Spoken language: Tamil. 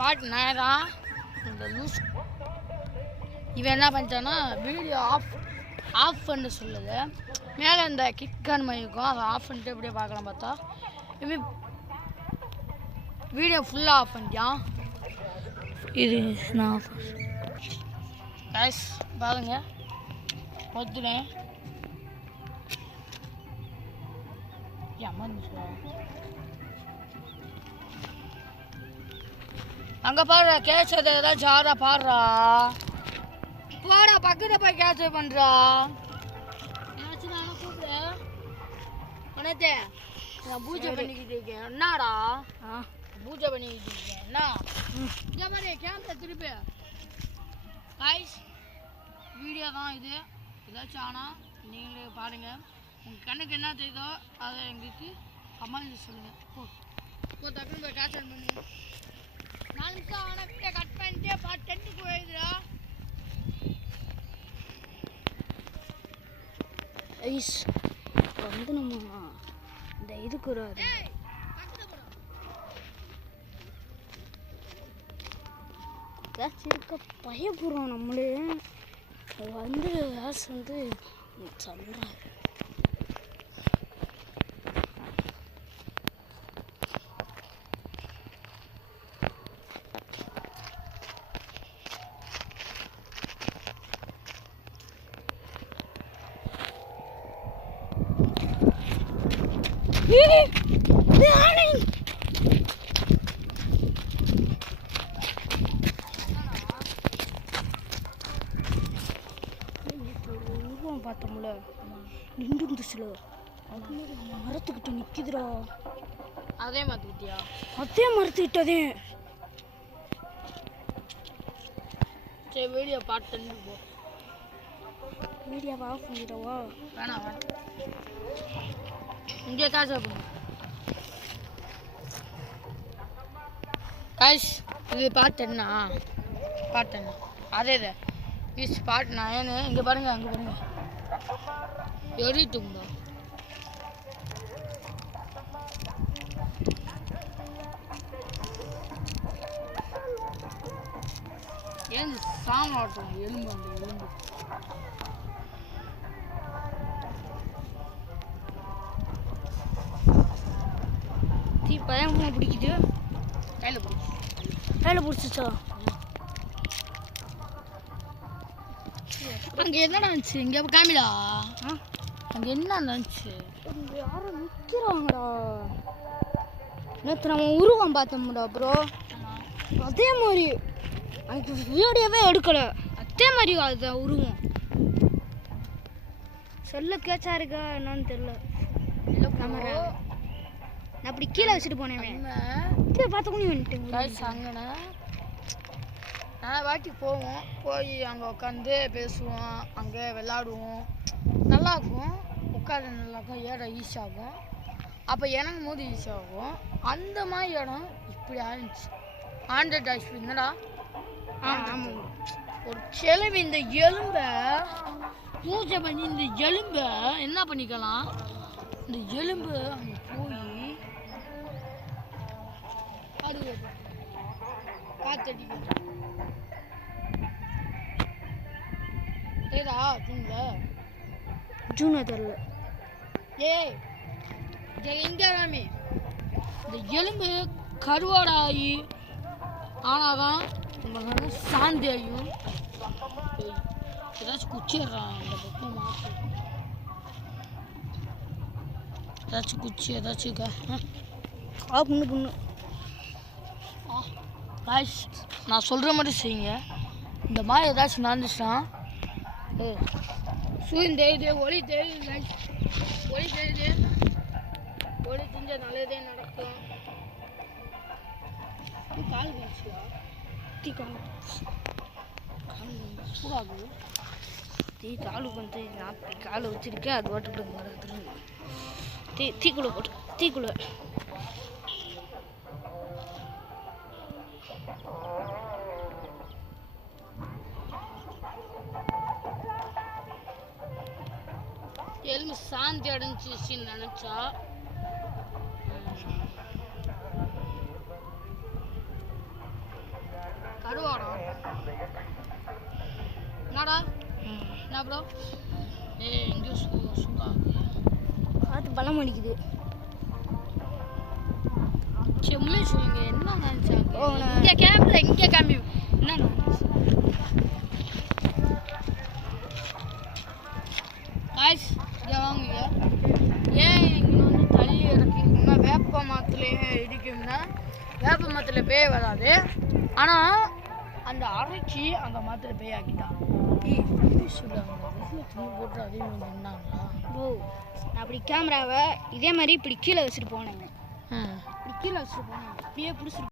பாட் நேரம் இந்த லூஸ் இவன் என்ன பண்ணிட்டான்னா வீடியோ ஆஃப் பண்ண சொல்லுது. மேலே இந்த கிக்கான் மாதிரி இருக்கும், அதை ஆஃப் பண்ணிட்டு எப்படியே பார்க்கலாம். பார்த்தா இவன் வீடியோ ஃபுல்லாக ஆஃப் பண்ணிட்டான். இது நான் ஆஃப் கைஸ் பாருங்க ஒத்துறேன். அங்கே பாடுறா கேட்ச் ஏதாவது ஜாரா பாடுறா போடா பக்கத்தில் போய் கேட்ச் பண்ணுறா. ஏதாச்சும் நான் கூப்பிடுறேன் உனத்தே நான் பூஜை பண்ணிக்கிட்டு இருக்கேன். என்னடா பூஜை பண்ணிக்கிட்டு இருக்கேன் என்ன இங்கே பாரு கேமரா திருப்பி. கைஸ் வீடியோ தான் இது, ஏதாச்சும் ஆனால் நீங்களே பாருங்கள். உங்கள் கண்ணுக்கு என்ன தெரியுதோ அதை எங்களுக்கு கமெண்ட் சொல்லுங்கள். இப்போ டக்குனு போய் கேட்ச் பண்ணி 4 நிமிஷம் ஆனால் வீடியோ கட் பண்ணிட்டு பார்ட் 10க்கு போயிடுறா. ஐஸ் வந்து நம்ம இந்த இதுக்கு ஒரு ஏதாச்சும் இருக்க பயப்படுறோம் நம்மளே வந்து ஆசை வந்து சொல்கிறாரு. பார்த்தோம்ல நின்று இருந்துச்சுல அது மரத்துக்கிட்ட நிற்கிதுடா. அதே மாற்றிக்கிட்டியா? அதே மரத்துக்கிட்டதே. சரி வீடியோ பார்ட் 10 போ. வீடியோவை ஆஃப் பண்ணிடவா? வேணாம் இங்கே காசு பண்ணு. கைஸ் இது பார்ட் 10 பார்ட் 10 அதே இது இஸ் பார்ட் 9. இங்கே பாருங்க அங்கே பாருங்க எறிட்டுங்களா. ஏன் சாமி ஆட்டம் எலும்பு அந்த எலும்பு தீ பயமாக பிடிக்குது. கையில் பிடிச்சிச்சா? அங்கே என்ன நடந்துச்சு? இங்கே காமிடா அங்கே என்ன நடந்துச்சு? யாரும் நிற்கிறாங்கடா. நேற்று நம்ம உருவம் பார்த்தோம்டா ப்ரோ, அதே மாதிரி அதுக்கு வீடியோவே எடுக்கலை, அதே மாதிரி அதுதான் உருவம். செல்ல கேட்சா இருக்கா என்னன்னு தெரியல. கேமரா நான் அப்படி கீழே வச்சுட்டு போனேன். பார்த்துக்கணும் வந்துட்டேன். அங்கண்ணா நான் வாட்டி போவோம், போய் அங்கே உட்காந்து பேசுவோம், அங்கே விளாடுவோம், நல்லாயிருக்கும். உட்காந்து நல்லாயிருக்கும், ஏற ஈஸியாகும். அப்போ இறங்கும் போது ஈஸியாகும். அந்த மாதிரி இடம் இப்படி ஆயிடுச்சு. ஆண்ட்ராய்ட் ஐஸ் என்னடா ஒரு கிளவி இந்த எலும்பை பூஜை பண்ணி இந்த எலும்பை என்ன பண்ணிக்கலாம், இந்த எலும்பு அங்கே போய் அது காத்தடிக்க ஏதா ஜூனை தெரியல. ஏய் எங்க ராமி இந்த எலும்பு கருவாடாகி ஆனாதான் நம்ம சாந்தியாயும் ஏதாச்சும் குச்சிடுறான். இந்த பக்கம் மாற்று ஏதாச்சும் குச்சி ஏதாச்சும் புண்ணு நான் சொல்கிற மாதிரி செய்யுங்க. இந்த மாதிரி ஏதாச்சும் நடந்துச்சுன்னா சூரியன் தெரியுது, ஒளி தெரியுது, ஒளி தெரியுது, ஒளி தெரிஞ்ச நல்லதே நடக்கும். கால் வந்துச்சுயா தீ கால் சூடாகுது. தீ காலுக்கு வந்து நான் அப்படி காலை வச்சிருக்கேன், அது ஓட்டுட்டு மறந்துடும். தீக்குள்ள போட்டு தீக்குள்ள எலும்பு சாந்தி அடைஞ்சிச்சின்னு நினச்சா அருவாடா என்னடா என்ன ப்ரோ ஏய் இங்கே சூடா காற்று பலம் அடிக்குது. செம்மலே சொல்லுங்க என்ன நினச்சாங்க ஓ, இங்கே கேமரா இங்கே காமி என்ன காய்ஸ் இங்கே வாங்குங்க. ஏன் இங்கே வந்து தள்ளி இறக்கிங்கன்னா வேப்ப மரத்துலேயே இடிக்கும்னா வேப்ப மரத்தில் பேய் வராது. ஆனால் அந்த அரைச்சி அந்த மரத்தில் பேய் ஆக்கிட்டான். போட்டு அதே மாதிரி நின்னாங்களா? ஓ, நான் அப்படி கேமராவை இதே மாதிரி இப்படி கீழே வச்சுட்டு போனேங்க. இப்படி கீழே வச்சுட்டு போனேன், அப்படியே பிடிச்சிட்டு